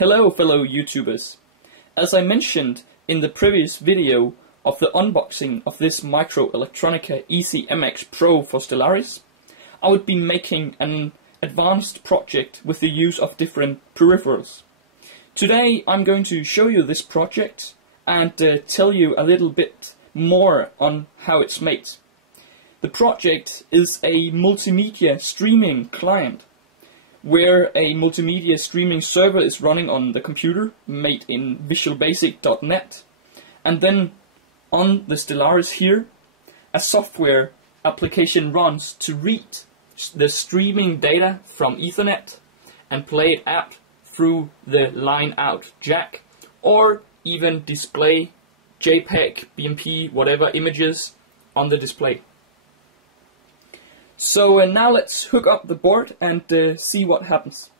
Hello fellow YouTubers. As I mentioned in the previous video of the unboxing of this MikroElektronika EasyMX Pro for Stellaris, I would be making an advanced project with the use of different peripherals. Today I'm going to show you this project and tell you a little bit more on how it's made. The project is a multimedia streaming client, where a multimedia streaming server is running on the computer, made in visualbasic.net, and then on the Stellaris here, a software application runs to read the streaming data from Ethernet and play it out through the line out jack, or even display JPEG, BMP, whatever images on the display. So now let's hook up the board and see what happens.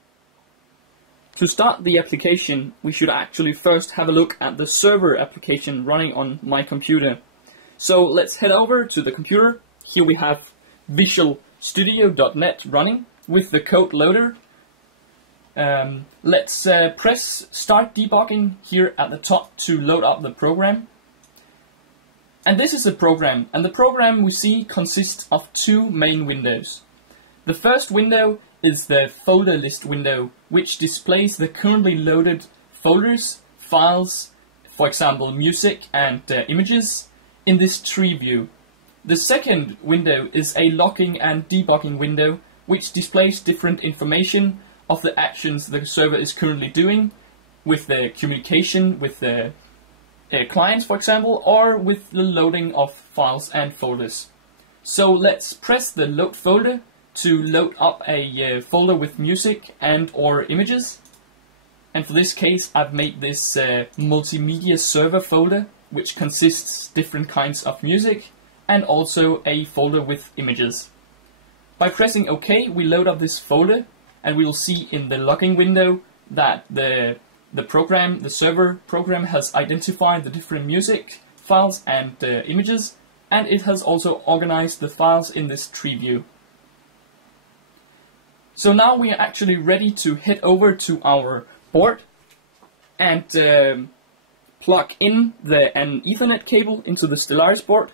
To start the application, we should actually first have a look at the server application running on my computer. So let's head over to the computer. Here we have visualstudio.net running with the code loader. Let's press Start Debugging here at the top to load up the program. And this is a program, and the program we see consists of two main windows. The first window is the folder list window, which displays the currently loaded folders, files, for example music and images, in this tree view. The second window is a logging and debugging window, which displays different information of the actions the server is currently doing, with the communication with the clients, for example, or with the loading of files and folders. So let's press the load folder to load up a folder with music and or images. And for this case I've made this multimedia server folder, which consists different kinds of music and also a folder with images. By pressing OK, we load up this folder, and we will see in the logging window that the server program has identified the different music files and images, and it has also organized the files in this tree view. So now we are actually ready to head over to our board and plug in an Ethernet cable into the Stellaris board,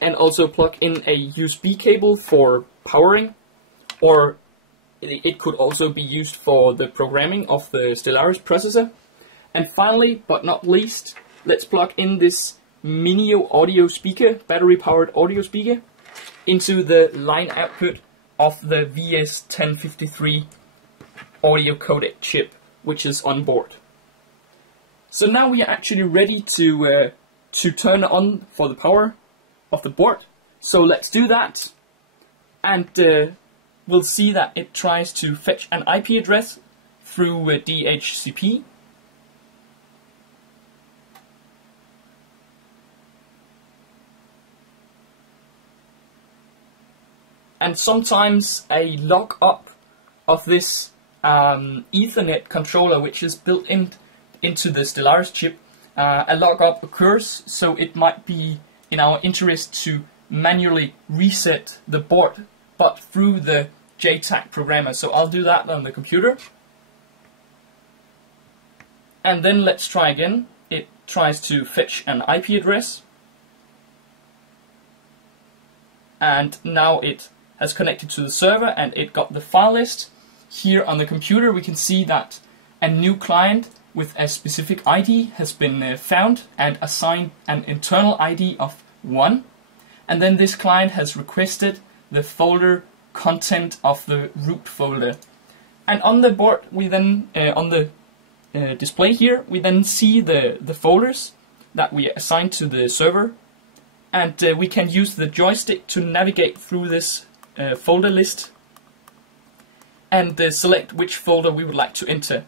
and also plug in a USB cable for powering, or it could also be used for the programming of the Stellaris processor. And finally, but not least, let's plug in this Minio audio speaker, battery powered audio speaker, into the line output of the VS1053 Audio Codec chip, which is on board. So now we are actually ready to turn on for the power of the board. So let's do that, and we'll see that it tries to fetch an IP address through DHCP. And sometimes a lockup of this Ethernet controller, which is built into the Stellaris chip, a lockup occurs, so it might be in our interest to manually reset the board, but through the JTAG programmer. So I'll do that on the computer. And then let's try again. It tries to fetch an IP address. And now it has connected to the server and it got the file list. Here on the computer we can see that a new client with a specific ID has been found and assigned an internal ID of 1. And then this client has requested the folder content of the root folder. And on the board we then, on the display here, we then see the folders that we assigned to the server, and we can use the joystick to navigate through this folder list and select which folder we would like to enter.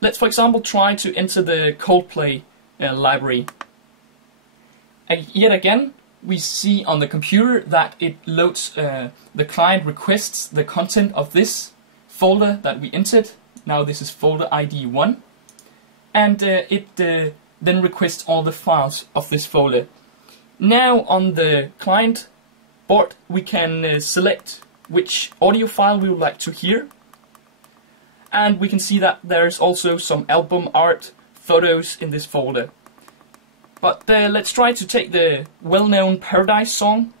Let's for example try to enter the Coldplay library. And yet again we see on the computer that it loads, the client requests the content of this folder that we entered. Now this is folder ID 1, and it then requests all the files of this folder. Now on the client board we can select which audio file we would like to hear, and we can see that there's also some album art photos in this folder. But let's try to take the well-known Paradise song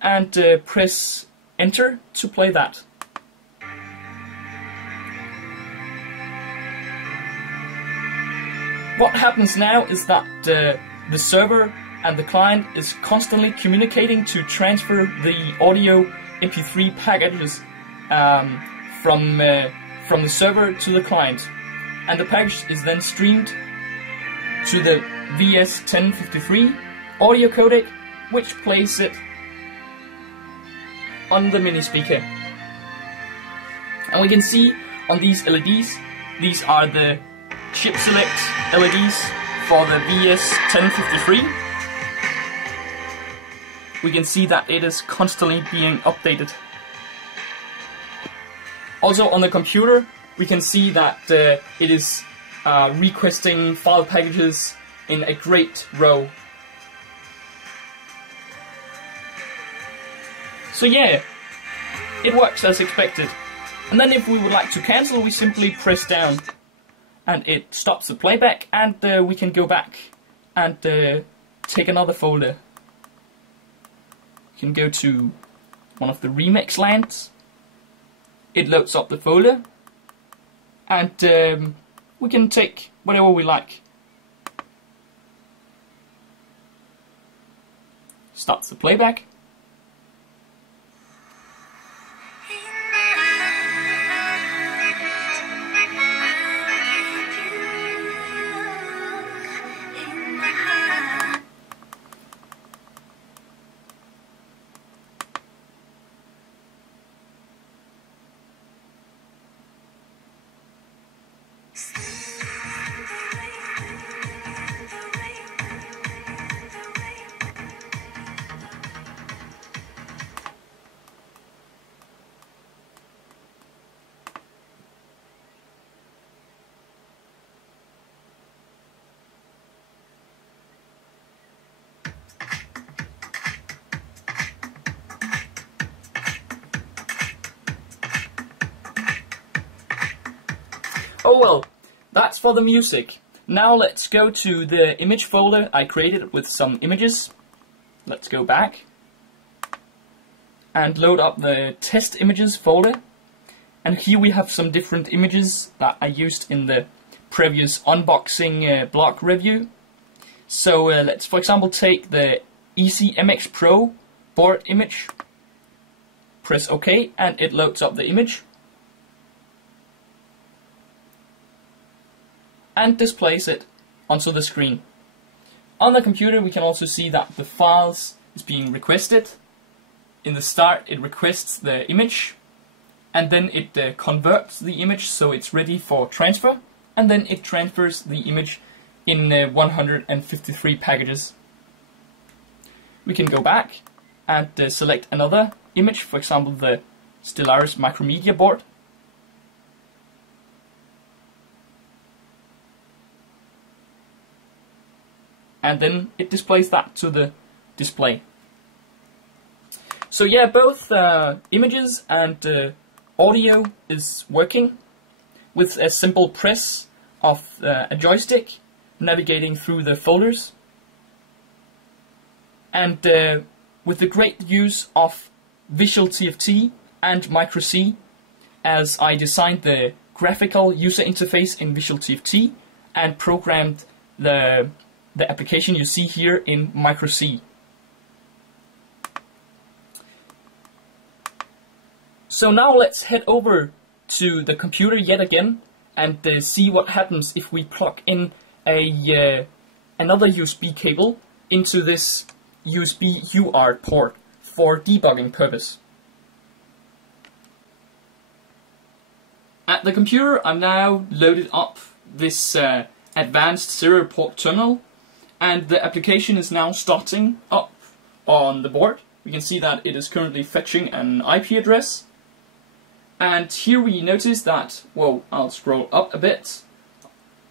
and press enter to play that. What happens now is that the server and the client is constantly communicating to transfer the audio MP3 packages from the server to the client, and the package is then streamed to the VS1053 Audio Codec, which plays it on the mini speaker. And we can see on these LEDs, these are the chip select LEDs for the VS1053. We can see that it is constantly being updated. Also on the computer, we can see that it is requesting file packages in a great row. So yeah, it works as expected. And then if we would like to cancel, we simply press down and it stops the playback, and we can go back and take another folder. We can go to one of the remix lands. It loads up the folder, and we can take whatever we like. Starts the playback. Oh well, that's for the music. Now let's go to the image folder I created with some images. Let's go back and load up the test images folder. And here we have some different images that I used in the previous unboxing blog review. So let's for example take the EasyMX Pro board image. Press OK and it loads up the image and displays it onto the screen. On the computer we can also see that the files is being requested. In the start it requests the image, and then it converts the image so it's ready for transfer, and then it transfers the image in 153 packages. We can go back and select another image, for example the Stellaris Multimedia board. And then it displays that to the display. So yeah, both images and audio is working with a simple press of a joystick, navigating through the folders, and with the great use of Visual TFT and MicroC, as I designed the graphical user interface in Visual TFT and programmed the application you see here in MicroC. So now let's head over to the computer yet again and see what happens if we plug in another USB cable into this USB UART port for debugging purpose. At the computer I'm now loaded up this advanced serial port terminal, and the application is now starting up on the board. We can see that it is currently fetching an IP address. And here we notice that, well, I'll scroll up a bit,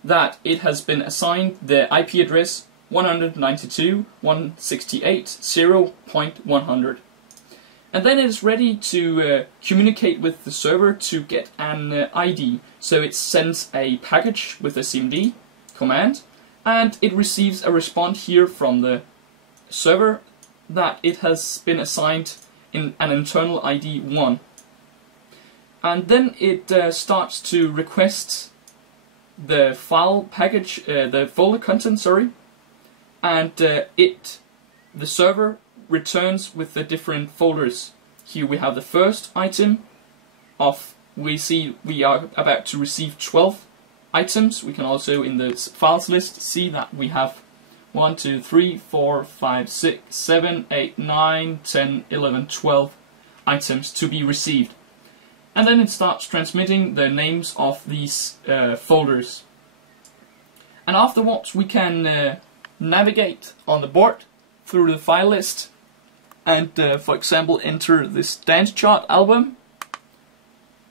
that it has been assigned the IP address 192.168.0.100. And then it is ready to communicate with the server to get an ID. So it sends a package with a cmd command, and it receives a response here from the server that it has been assigned in an internal ID 1. And then it starts to request the file package, the folder content, sorry, and the server returns with the different folders. Here we have the first item of, we see we are about to receive 12 items. We can also in the files list see that we have 1, 2, 3, 4, 5, 6, 7, 8, 9, 10, 11, 12 items to be received. And then it starts transmitting the names of these folders. And afterwards we can navigate on the board through the file list and for example enter this dance chart album,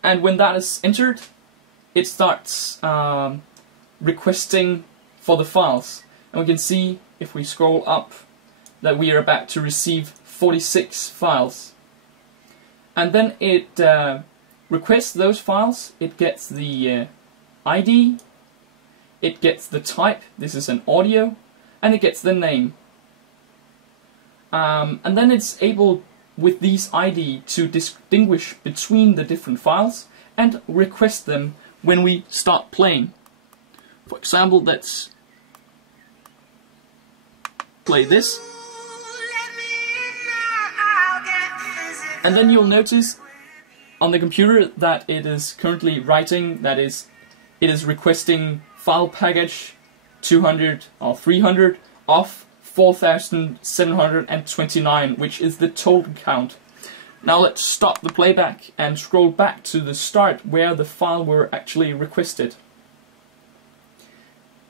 and when that is entered it starts requesting for the files, and we can see if we scroll up that we are about to receive 46 files, and then it requests those files. It gets the ID, it gets the type, this is an audio, and it gets the name. And then it's able, with these ID, to distinguish between the different files and request them when we start playing. For example, let's play this. And then you'll notice on the computer that it is currently writing, that is, it is requesting file package 200 or 300 of 4,729, which is the total count. Now let's stop the playback and scroll back to the start where the file were actually requested.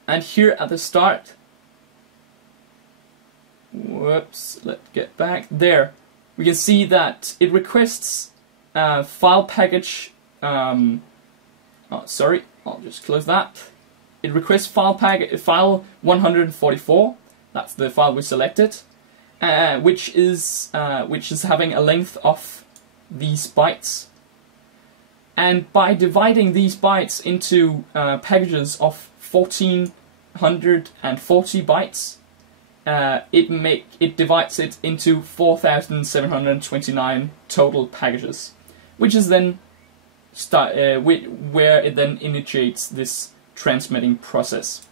And here at the start, whoops, let's get back there. We can see that it requests file package, sorry, I'll just close that. It requests file 144. That's the file we selected, which is having a length of these bytes. And by dividing these bytes into packages of 1440 bytes, it divides it into 4,729 total packages, which is then where it then initiates this transmitting process.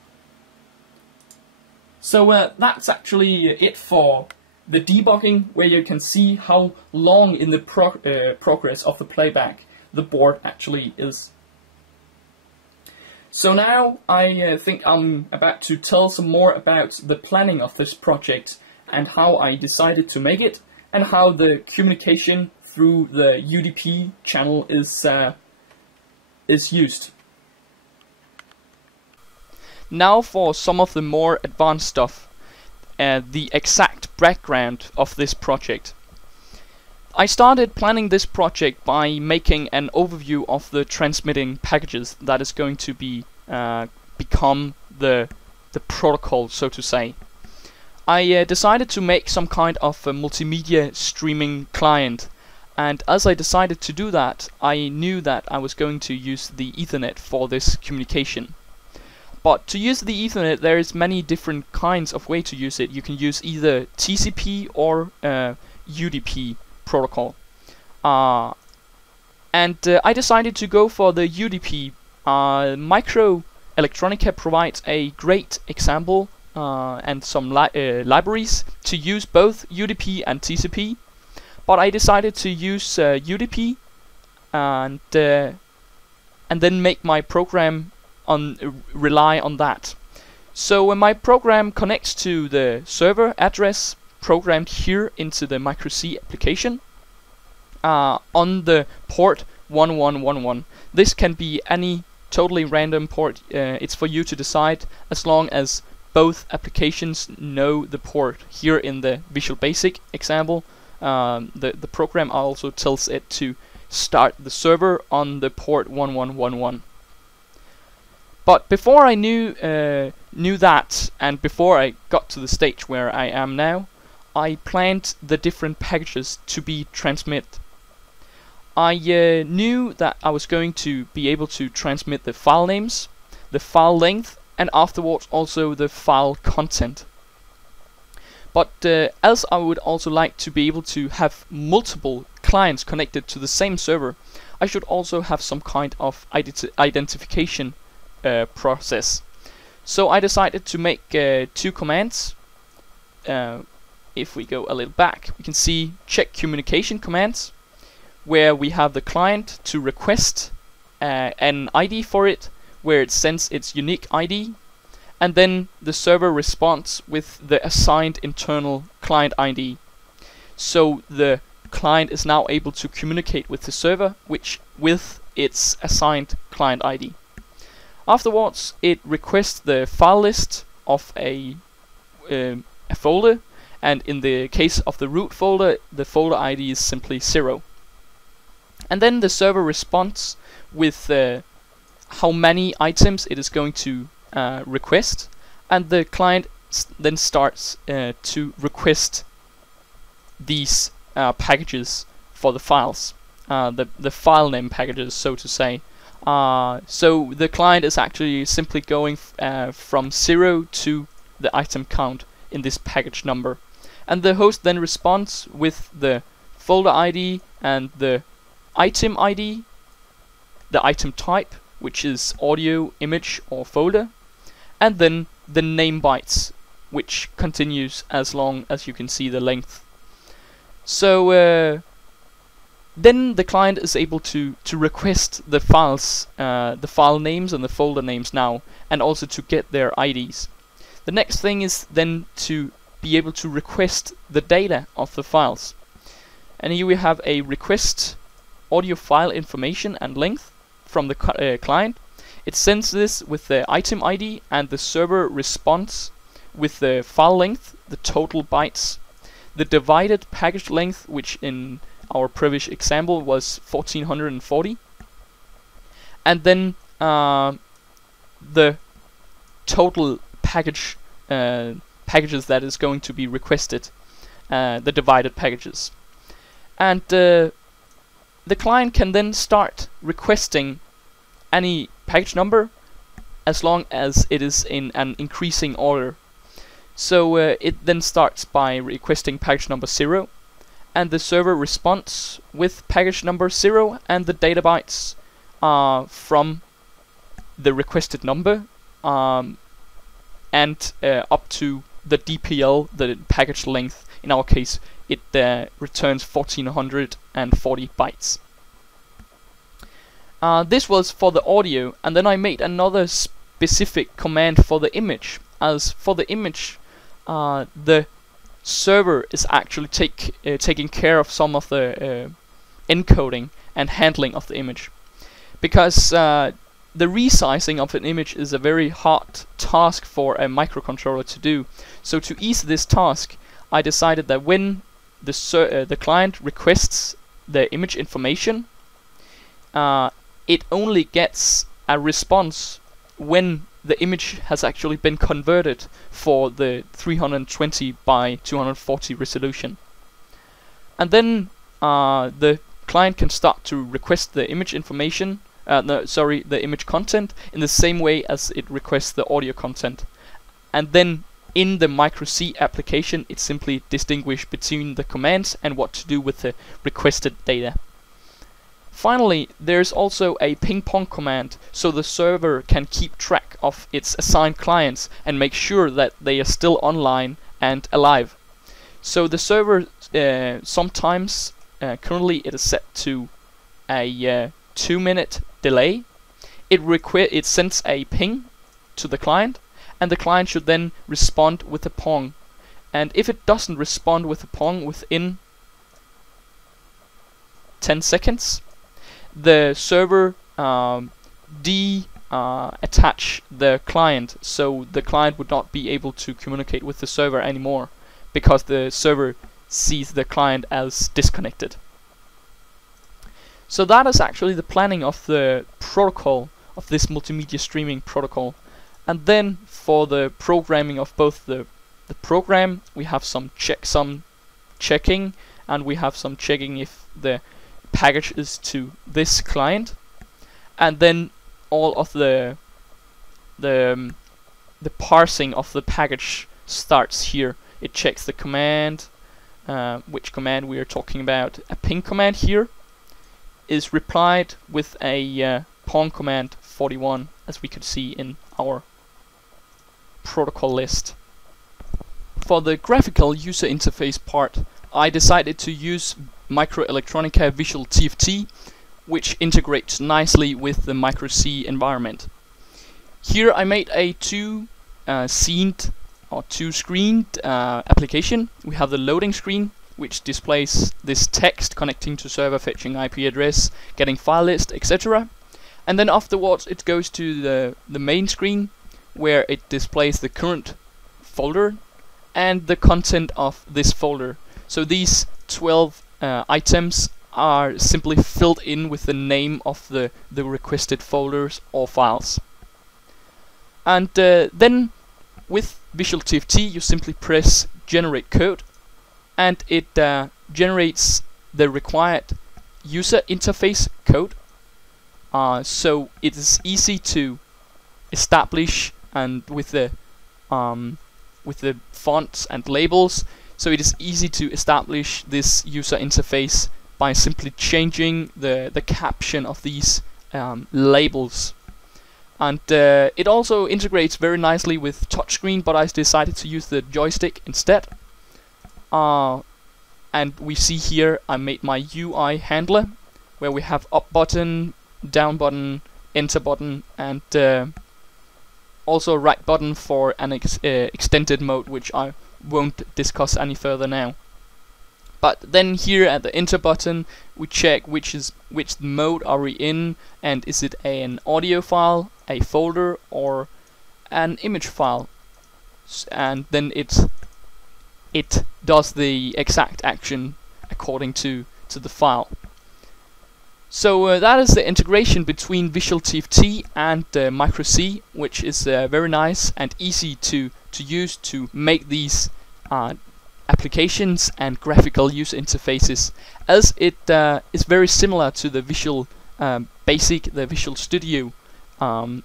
So that's actually it for the debugging, where you can see how long in the progress of the playback the board actually is. So now I think I'm about to tell some more about the planning of this project and how I decided to make it, and how the communication through the UDP channel is used. Now for some of the more advanced stuff, the exact background of this project. I started planning this project by making an overview of the transmitting packages that is going to be become the protocol, so to say. I decided to make some kind of a multimedia streaming client, and as I decided to do that, I knew that I was going to use the Ethernet for this communication. But to use the Ethernet, there is many different kinds of way to use it. You can use either TCP or UDP protocol. I decided to go for the UDP. MikroElektronika provides a great example and some libraries to use both UDP and TCP. But I decided to use UDP and then make my program rely on that. So when my program connects to the server address programmed here into the MikroC application on the port 1111. This can be any totally random port. It's for you to decide, as long as both applications know the port. Here in the Visual Basic example, the program also tells it to start the server on the port 1111. But before I knew that, and before I got to the stage where I am now, I planned the different packages to be transmitted. I knew that I was going to be able to transmit the file names, the file length, and afterwards also the file content. But as I would also like to be able to have multiple clients connected to the same server, I should also have some kind of identification process. So I decided to make two commands. If we go a little back, we can see check communication commands, where we have the client to request an ID for it, where it sends its unique ID, and then the server responds with the assigned internal client ID. So the client is now able to communicate with the server, which with its assigned client ID. Afterwards, it requests the file list of a folder, and in the case of the root folder, the folder ID is simply 0. And then the server responds with how many items it is going to request, and the client then starts to request these packages for the files, the file name packages, so to say. So the client is actually simply going from 0 to the item count in this package number, and the host then responds with the folder ID and the item ID, the item type, which is audio, image, or folder, and then the name bytes, which continues as long as you can see the length. So then the client is able to request the files, the file names and the folder names now, and also to get their IDs. The next thing is then to be able to request the data of the files. And here we have a request audio file information and length from the client. It sends this with the item ID, and the server responds with the file length, the total bytes, the divided package length, which in our previous example was 1440, and then the total package packages that is going to be requested, the divided packages. And the client can then start requesting any package number as long as it is in an increasing order. So it then starts by requesting package number 0, and the server responds with package number 0 and the data bytes from the requested number, and up to the DPL, the package length. In our case, it returns 1440 bytes. This was for the audio, and then I made another specific command for the image. As for the image, the server is actually taking care of some of the encoding and handling of the image, because the resizing of an image is a very hard task for a microcontroller to do. So to ease this task, I decided that when the client requests the image information, it only gets a response when the image has actually been converted for the 320 by 240 resolution. And then the client can start to request the image information, the image content, in the same way as it requests the audio content. And then in the microC application, it simply distinguishes between the commands and what to do with the requested data. Finally, there's also a ping-pong command, so the server can keep track of its assigned clients and make sure that they are still online and alive. So the server sometimes, currently it is set to a 2-minute delay. It sends a ping to the client, and the client should then respond with a pong. And if it doesn't respond with a pong within 10 seconds, the server attach the client, so the client would not be able to communicate with the server anymore, because the server sees the client as disconnected. So that is actually the planning of the protocol, of this multimedia streaming protocol. And then for the programming of both the program, we have some checking, and we have some checking if the package is to this client, and then all of the parsing of the package starts here. It checks the command, which command we are talking about. A ping command here is replied with a pong command 41, as we could see in our protocol list. For the graphical user interface part, I decided to use MikroElektronika Visual TFT, which integrates nicely with the MikroC environment. Here I made a two-screened application. We have the loading screen, which displays this text connecting to server, fetching IP address, getting file list, etc. And then afterwards it goes to the main screen, where it displays the current folder and the content of this folder. So these 12 items are simply filled in with the name of the requested folders or files. And then with Visual TFT you simply press generate code, and it generates the required user interface code. So it is easy to establish, and with the fonts and labels, so it is easy to establish this user interface by simply changing the caption of these labels. And it also integrates very nicely with touchscreen, but I decided to use the joystick instead. And we see here I made my UI handler, where we have up button, down button, enter button, and also right button for an extended mode, which I won't discuss any further now. But then here at the enter button we check which mode are we in, and is it an audio file, a folder, or an image file, and then it does the exact action according to the file. So that is the integration between Visual TFT and MikroC, which is very nice and easy to use to make these applications and graphical user interfaces, as it is very similar to the Visual Basic, the Visual Studio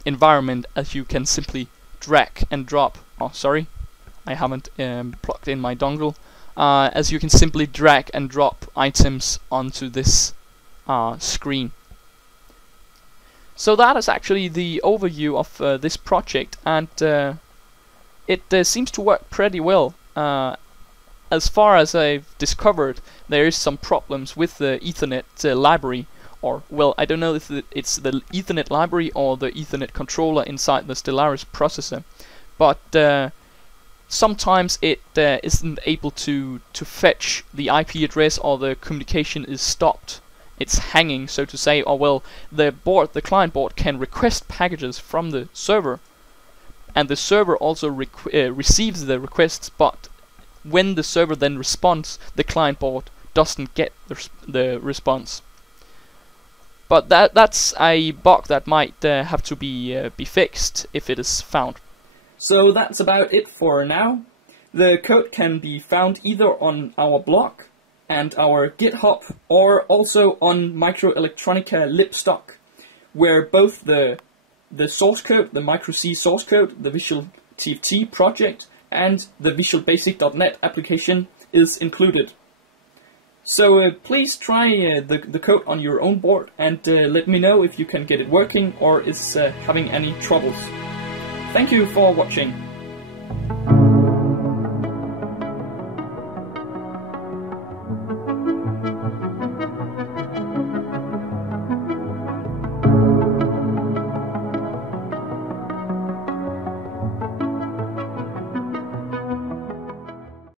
environment, as you can simply drag and drop. Oh, sorry, I haven't plugged in my dongle. As you can simply drag and drop items onto this screen. So that is actually the overview of this project, and it seems to work pretty well. As far as I've discovered, there is some problems with the Ethernet library, or well, I don't know if it's the Ethernet library or the Ethernet controller inside the Stellaris processor, but sometimes it isn't able to fetch the IP address, or the communication is stopped. It's hanging, so to say, or well, the client board can request packages from the server, and the server also receives the requests, but when the server then responds, the client board doesn't get the response. But that's a bug that might have to be fixed if it is found. So that's about it for now. The code can be found either on our blog and our GitHub, or also on MikroElektronika LibStock, where both the source code, the MikroC source code, the Visual TFT project, and the visualbasic.net application is included. So please try the code on your own board, and let me know if you can get it working or is having any troubles. Thank you for watching.